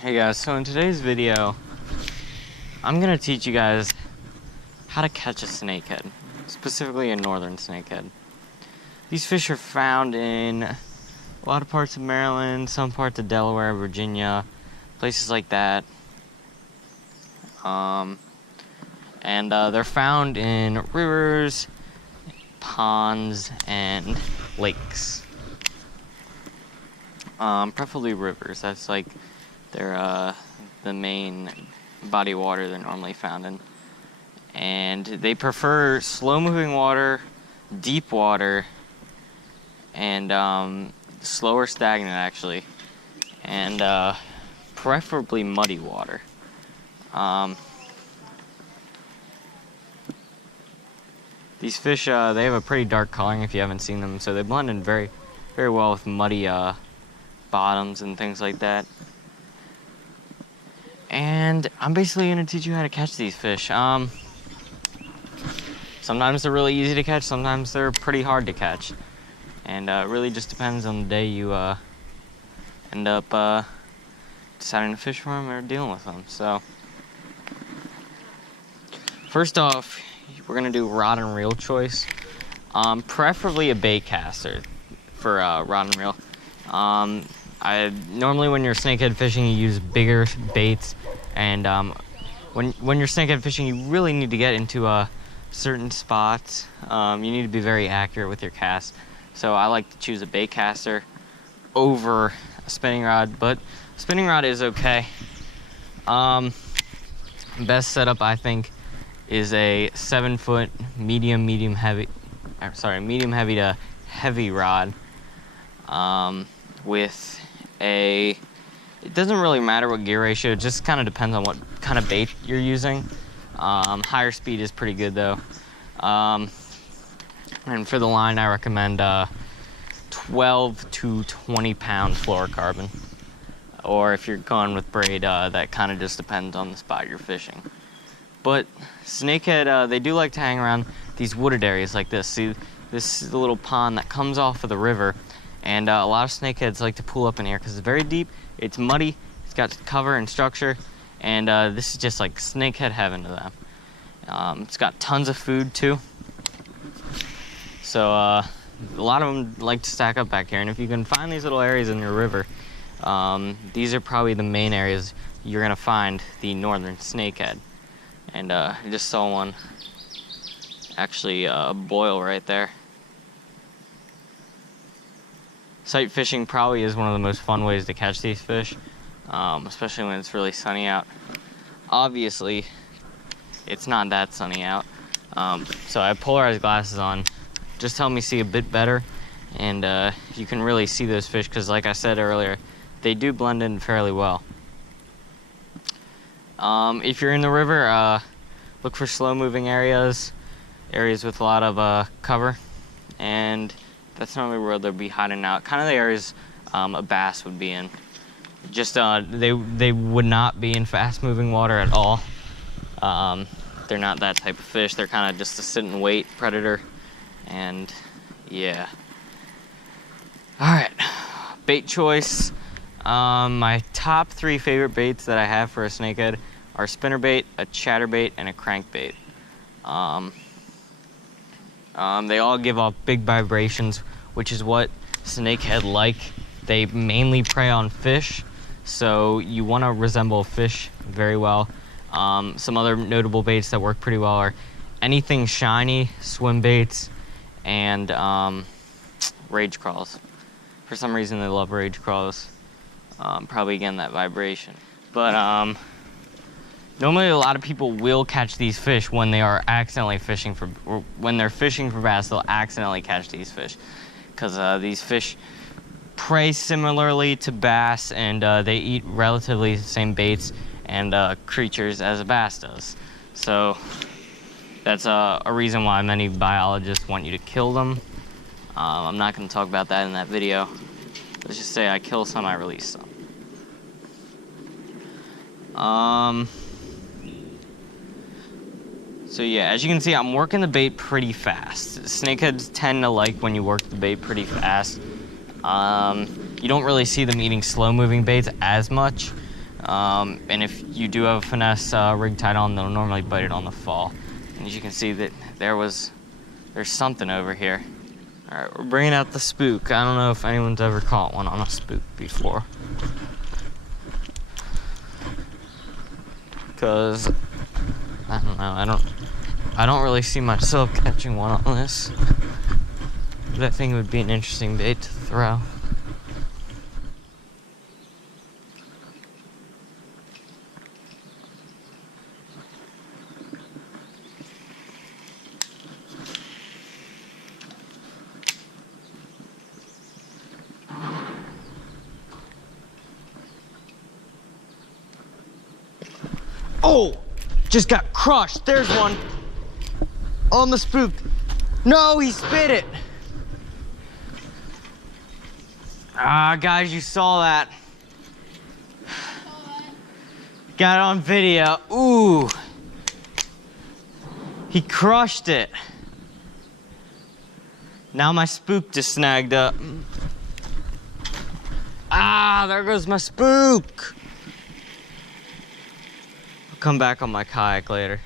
Hey guys, so in today's video, I'm gonna teach you guys how to catch a snakehead, specifically a northern snakehead. These fish are found in a lot of parts of Maryland, some parts of Delaware, Virginia, places like that. They're found in rivers, ponds, and lakes. Preferably rivers. That's like they're the main body of water they're normally found in. And they prefer slow-moving water, deep water, and slower stagnant actually, and preferably muddy water. These fish, they have a pretty dark coloring if you haven't seen them, so they blend in very, very well with muddy bottoms and things like that. And I'm basically going to teach you how to catch these fish. Sometimes they're really easy to catch, sometimes they're pretty hard to catch. And it really just depends on the day you end up deciding to fish for them or dealing with them. So, first off, we're going to do rod and reel choice. Preferably a bait caster for rod and reel. Normally when you're snakehead fishing, you use bigger baits, and when you're snakehead fishing, you really need to get into certain spots. You need to be very accurate with your cast. So I like to choose a bait caster over a spinning rod, but spinning rod is okay. Best setup I think is a 7-foot medium heavy to heavy rod with it doesn't really matter what gear ratio, it just kind of depends on what kind of bait you're using. Higher speed is pretty good though. And for the line, I recommend 12 to 20 pound fluorocarbon. Or if you're going with braid, that kind of just depends on the spot you're fishing. But snakehead, they do like to hang around these wooded areas like this. See, this is the little pond that comes off of the river. And a lot of snakeheads like to pool up in here because it's very deep, it's muddy, it's got cover and structure, and this is just like snakehead heaven to them. It's got tons of food too. So a lot of them like to stack up back here, and if you can find these little areas in your river, these are probably the main areas you're gonna find the northern snakehead. And I just saw one actually boil right there. Sight fishing probably is one of the most fun ways to catch these fish, especially when it's really sunny out. Obviously, it's not that sunny out, so I have polarized glasses on, just help me see a bit better, and you can really see those fish because, like I said earlier, they do blend in fairly well. If you're in the river, look for slow-moving areas with a lot of cover, and that's normally where they'll be hiding out. Kind of the areas a bass would be in. Just they would not be in fast-moving water at all. They're not that type of fish. They're kind of just a sit-and-wait predator. And yeah. All right, bait choice. My top 3 favorite baits that I have for a snakehead are spinnerbait, a chatterbait, and a crankbait. They all give off big vibrations, which is what snakehead like. They mainly prey on fish, so you want to resemble fish very well. Some other notable baits that work pretty well are anything shiny, swim baits, and rage crawls. For some reason, they love rage crawls. Probably again that vibration. But normally, a lot of people will catch these fish when they are accidentally fishing for, or when they're fishing for bass, they'll accidentally catch these fish. Because these fish prey similarly to bass, and they eat relatively the same baits and creatures as a bass does. So that's a reason why many biologists want you to kill them. I'm not going to talk about that in that video. Let's just say I kill some, I release some. So yeah, as you can see, I'm working the bait pretty fast. Snakeheads tend to like when you work the bait pretty fast. You don't really see them eating slow-moving baits as much. And if you do have a finesse rig tied on, they'll normally bite it on the fall. And as you can see that there's something over here. All right, we're bringing out the spook. I don't know if anyone's ever caught one on a spook before. Cause I don't know, I don't really see myself catching one on this. But I think it would be an interesting bait to throw. Oh, just got crushed. There's one on the spook. No, he spit it. Ah, guys, you saw that. Got it on video. Ooh. He crushed it. Now my spook just snagged up. Ah, there goes my spook. I'll come back on my kayak later.